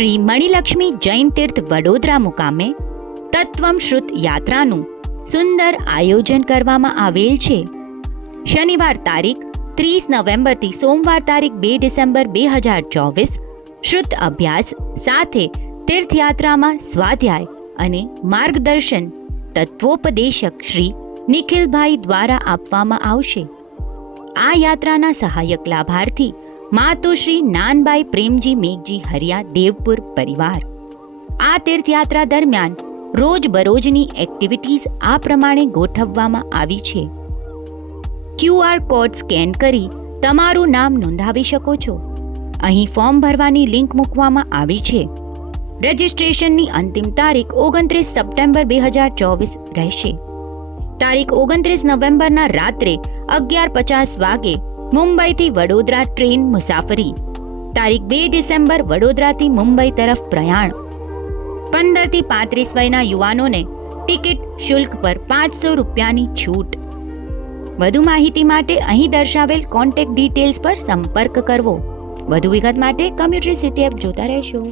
શ્રી મણિલક્ષ્મી જૈન તીર્થ વડોદરા મુકામે તત્વમ શ્રુત યાત્રાનું સુંદર આયોજન કરવામાં આવેલ છે. શનિવાર તારીખ 30 નવેમ્બરથી સોમવાર તારીખ 2 ડિસેમ્બર 2024 શ્રુત અભ્યાસ સાથે તીર્થયાત્રામાં સ્વાધ્યાય અને માર્ગદર્શન તત્વોપદેશક શ્રી નિખિલભાઈ દ્વારા આપવામાં આવશે. આ યાત્રાના સહાયક લાભાર્થી માતુશ્રી નાનબાઈ પ્રેમજી મેઘજી હરિયા દેવપુર પરિવાર. આ તીર્થયાત્રા દરમિયાન રોજબરોજની એક્ટિવિટીઝ આ પ્રમાણે ગોઠવવામાં આવી છે. QR કોડ સ્કેન કરી તમારું નામ નોંધાવી શકો છો. અહીં ફોર્મ ભરવાની લિંક મૂકવામાં આવી છે. રજિસ્ટ્રેશનની અંતિમ તારીખ 29 સપ્ટેમ્બર 2024 રહેશે. તારીખ 29 નવેમ્બરના રાત્રે 11:50 વાગે મુંબઈથી વડોદરા ટ્રેન મુસાફરી. તારીખ 2 ડિસેમ્બર વડોદરાથી મુંબઈ તરફ પ્રયાણ. 15 થી 35 વયના યુવાનોને ટિકિટ શુલ્ક પર 500 રૂપિયાની છૂટ. વધુ માહિતી માટે અહીં દર્શાવેલ કોન્ટેક્ટ ડિટેલ્સ પર સંપર્ક કરવો. વધુ વિગત માટે કમ્યુટરી સિટી એપ જોતા રહેશો.